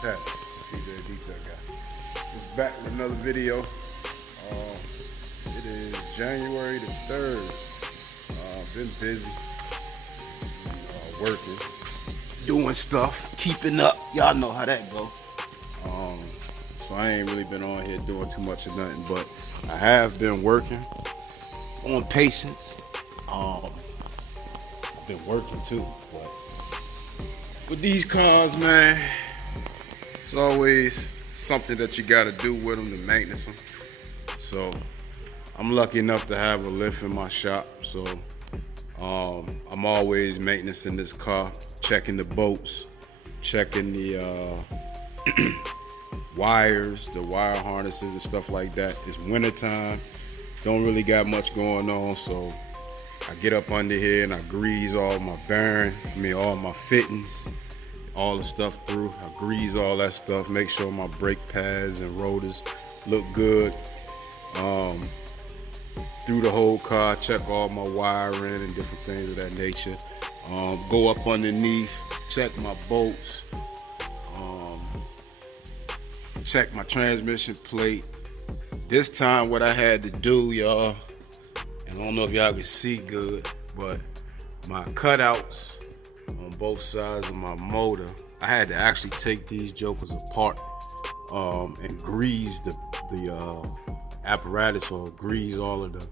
What's happening? It's CJ Detail Guy. Just back with another video. It is January the 3rd. Been busy, working, doing stuff, keeping up. Y'all know how that go. So I ain't really been on here doing too much of nothing, but I have been working on patience. I've been working too, but with these cars, man, it's always something that you gotta do with them to maintenance them. So I'm lucky enough to have a lift in my shop, so I'm always maintaining this car, checking the bolts, checking the wires, the wire harnesses and stuff like that. It's winter time, don't really got much going on, so I get up under here and I grease all my bearing, all my fittings, all the stuff through. I grease all that stuff, make sure my brake pads and rotors look good. Through the whole car, check all my wiring and different things of that nature. Go up underneath, check my bolts, check my transmission plate. This time what I had to do, y'all, and I don't know if y'all can see good, but my cutouts on both sides of my motor, I had to actually take these jokers apart and grease the apparatus, or grease all of the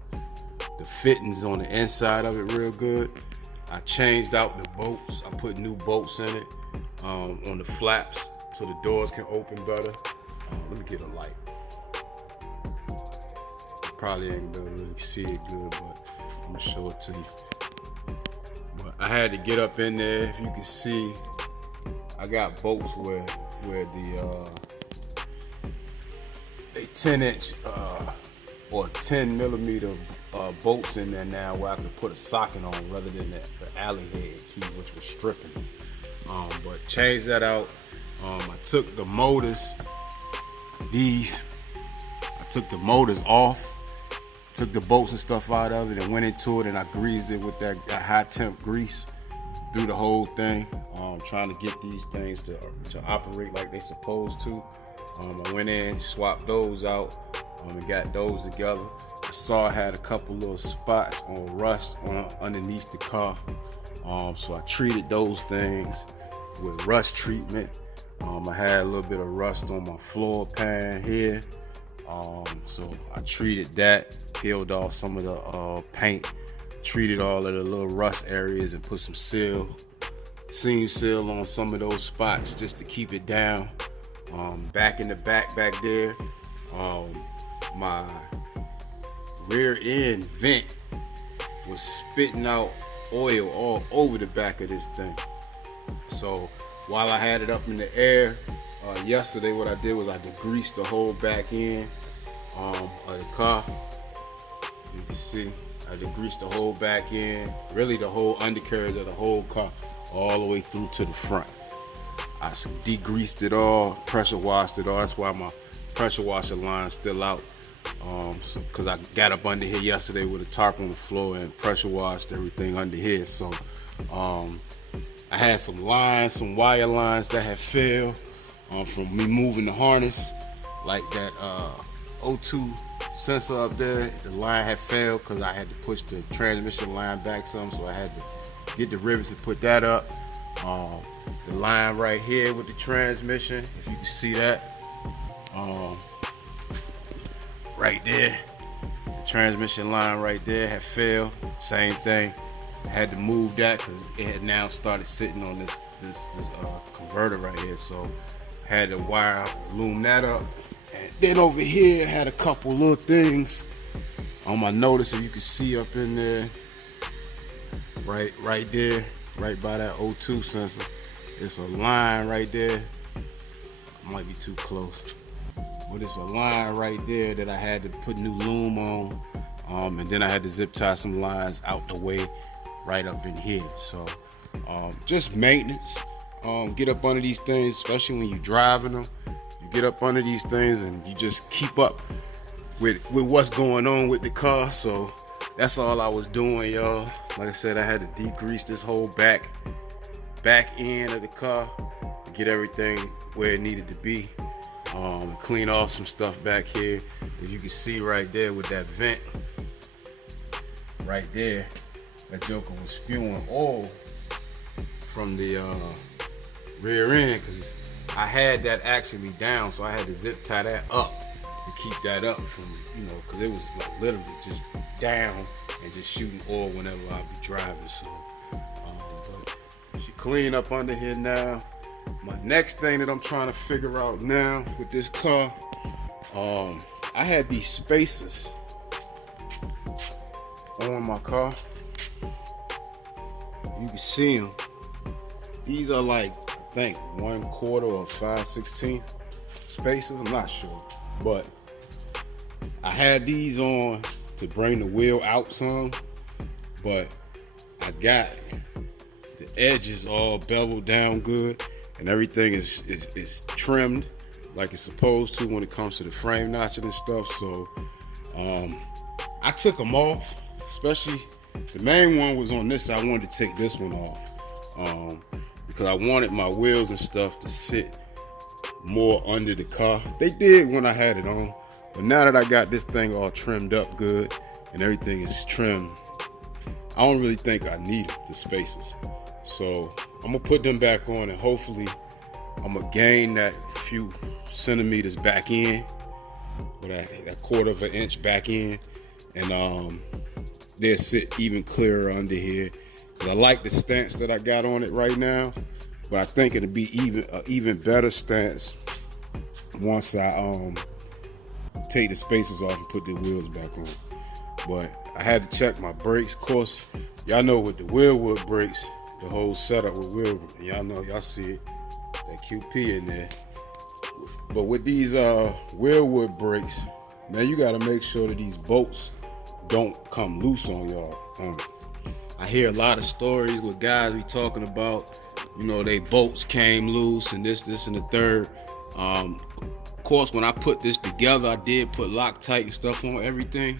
fittings on the inside of it real good. I changed out the bolts. I put new bolts in it on the flaps so the doors can open better. Let me get a light. Probably ain't gonna really see it good, but I'm gonna show it to you. But I had to get up in there. If you can see, I got bolts where the 10-inch or 10mm bolts in there now, where I can put a socket on rather than the alley head key, which was stripping. But changed that out. I took the motors. I took the motors off, took the bolts and stuff out of it and went into it, and I greased it with that high temp grease through the whole thing. Trying to get these things to operate like they supposed to. I went in, swapped those out, and got those together. I saw I had a couple little spots on rust underneath the car. So I treated those things with rust treatment. I had a little bit of rust on my floor pan here. So I treated that, peeled off some of the paint, treated all of the little rust areas, and put some seam seal on some of those spots just to keep it down. Back in the back there, my rear end vent was spitting out oil all over the back of this thing. So while I had it up in the air, yesterday what I did was I degreased the whole back end of the car. You can see I degreased the whole back end, really the whole undercarriage of the whole car, all the way through to the front. I degreased it all, pressure washed it all. That's why my pressure washer line's still out. Because I got up under here yesterday with a tarp on the floor and pressure washed everything under here. So I had some lines, some wire lines that had failed from me moving the harness, like that O2 sensor up there. The line had failed because I had to push the transmission line back some, so I had to get the rivets to put that up. The line right here with the transmission, if you can see that, right there, the transmission line right there had failed. Same thing, I had to move that because it had now started sitting on this converter right here, so I had to wire loom that up. And then over here I had a couple little things on my notice, if you can see up in there, right there, right by that O2 sensor. It's a line right there. Might be too close, but it's a line right there that I had to put new loom on, and then I had to zip tie some lines out the way right up in here. So just maintenance. Get up under these things, especially when you're driving them. You get up under these things and you just keep up with what's going on with the car. So that's all I was doing, y'all. Like I said, I had to degrease this whole back end of the car to get everything where it needed to be. Clean off some stuff back here. As you can see right there with that vent right there, that joker was spewing oil from the rear end, because I had that actually down, so I had to zip tie that up to keep that up from, because it was like literally just down and just shooting oil whenever I be driving. So but she clean up under here now. My next thing that I'm trying to figure out now with this car, I had these spacers on my car. You can see them. These are like, I think 1/4 or 5/16 spacers. I'm not sure, but I had these on to bring the wheel out some, but I got the edges all beveled down good, and everything is trimmed like it's supposed to when it comes to the frame notching and stuff. So I took them off, especially the main one was on this side. I wanted to take this one off because I wanted my wheels and stuff to sit more under the car. They did when I had it on, but now that I got this thing all trimmed up good and everything is trimmed, I don't really think I need the spacers. So I'm gonna put them back on, and hopefully I'm gonna gain that few centimeters back in, or that 1/4 inch back in, and they'll sit even clearer under here. Cause I like the stance that I got on it right now, but I think it'll be even better stance once I take the spacers off and put the wheels back on. But I had to check my brakes. Of course, y'all know with the wheelwood brakes, the whole setup with wheelwood, y'all know, y'all see it, that QP in there. But with these wheelwood brakes, now you gotta make sure that these bolts don't come loose on y'all. I hear a lot of stories with guys be talking about, they bolts came loose and this and the third. Of course, when I put this together, I did put Loctite and stuff on everything,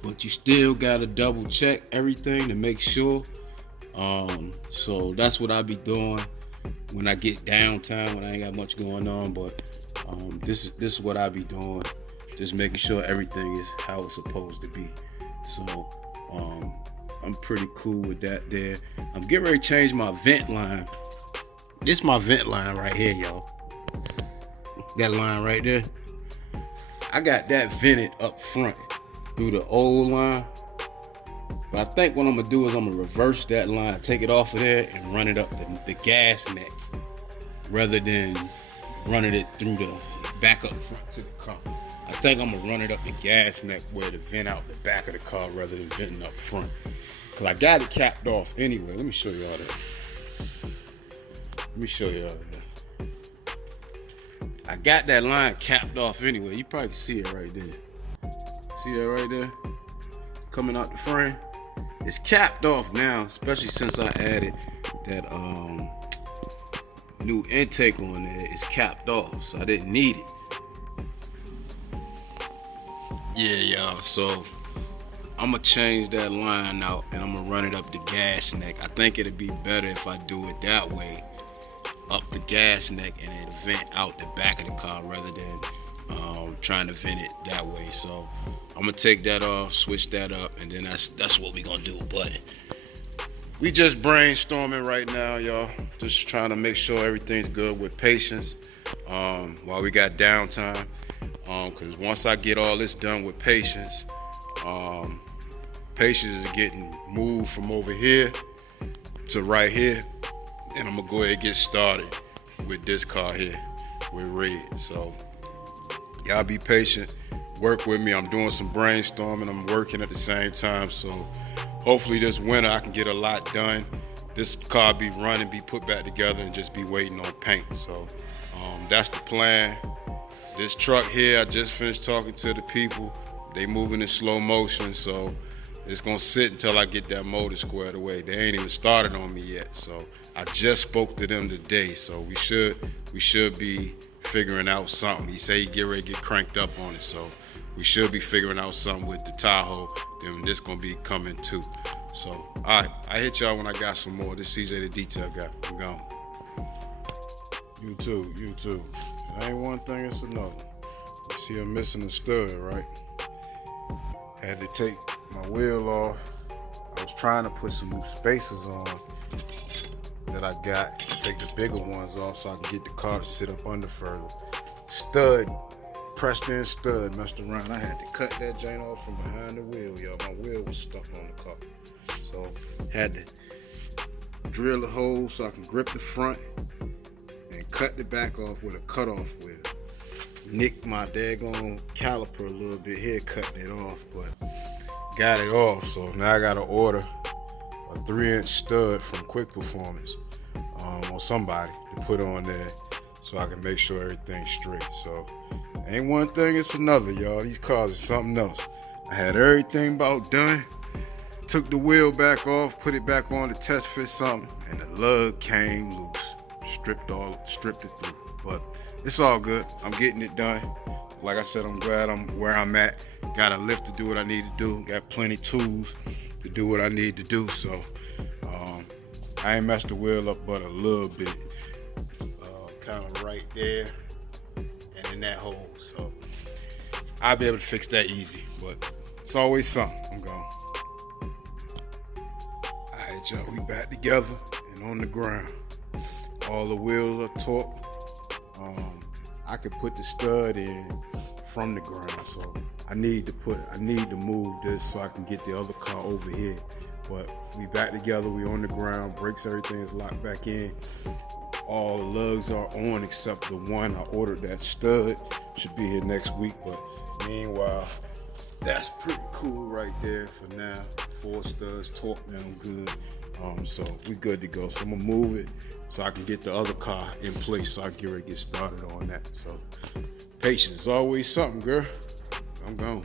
but you still gotta double check everything to make sure. So that's what I be doing when I get downtime, when I ain't got much going on. But this is what I be doing, just making sure everything is how it's supposed to be. So I'm pretty cool with that there. I'm getting ready to change my vent line. This is my vent line right here, y'all. That line right there, I got that vented up front through the old line. But I think what I'm gonna do is I'm gonna reverse that line, take it off of there and run it up the gas neck, rather than running it through the back up front to the car. I think I'm gonna run it up the gas neck where the vent out the back of the car rather than venting up front. Cause I got it capped off anyway. Let me show y'all that. I got that line capped off anyway. You probably can see it right there. See that right there? Coming out the frame. It's capped off now, especially since I added that new intake on there. It's capped off, so I didn't need it. Yeah, y'all, so I'm gonna change that line out and I'm gonna run it up the gas neck. I think it'd be better if I do it that way, up the gas neck and then vent out the back of the car rather than trying to vent it that way. So I'm gonna take that off, switch that up, and then that's what we gonna do. But we just brainstorming right now, y'all. Just trying to make sure everything's good with patience while we got downtime. Because once I get all this done with patience, patience is getting moved from over here to right here, and I'm gonna go ahead and get started with this car here with Red. So y'all be patient, work with me. I'm doing some brainstorming, I'm working at the same time, so hopefully this winter I can get a lot done. This car be running, be put back together, and just be waiting on paint. So that's the plan. This truck here, I just finished talking to the people. They moving in slow motion, so it's gonna sit until I get that motor squared away. They ain't even started on me yet, so I just spoke to them today. So we should be figuring out something. He said he get ready to get cranked up on it, so we should be figuring out something with the Tahoe. Then this gonna be coming too. So all right, I hit y'all when I got some more. This CJ the Detail Guy. I'm gone. You too, you too. It ain't one thing, it's another. You see I'm missing a stud, right? Had to take my wheel off. I was trying to put some new spacers on that I got. Take the bigger ones off so I can get the car to sit up under further. Stud, pressed in stud, messed around. I had to cut that joint off from behind the wheel, y'all. My wheel was stuck on the car. So had to drill a hole so I can grip the front and cut the back off with a cutoff wheel. Nicked my daggone caliper a little bit here, cutting it off, but got it off. So now I gotta order a 3-inch stud from Quick Performance or somebody to put on there so I can make sure everything's straight. So ain't one thing, it's another, y'all. These cars are something else. I had everything about done. Took the wheel back off, put it back on to test fit something, and the lug came loose. Stripped it through. But it's all good. I'm getting it done. Like I said, I'm glad I'm where I'm at. Got a lift to do what I need to do. Got plenty tools to do what I need to do. So I ain't messed the wheel up but a little bit. Kind of right there and in that hole. So I'll be able to fix that easy. But it's always something. I'm gone. Alright, y'all, we back together and on the ground. All the wheels are torqued. I could put the stud in from the ground, so I need to move this so I can get the other car over here. But we back together, we on the ground, brakes, everything is locked back in. All the lugs are on except the one I ordered. That stud should be here next week, but meanwhile, that's pretty cool right there for now. 4 studs torqued down good. So we good to go. So I'm gonna move it so I can get the other car in place so I can get ready to get started on that. So patience is always something, girl. I'm gone.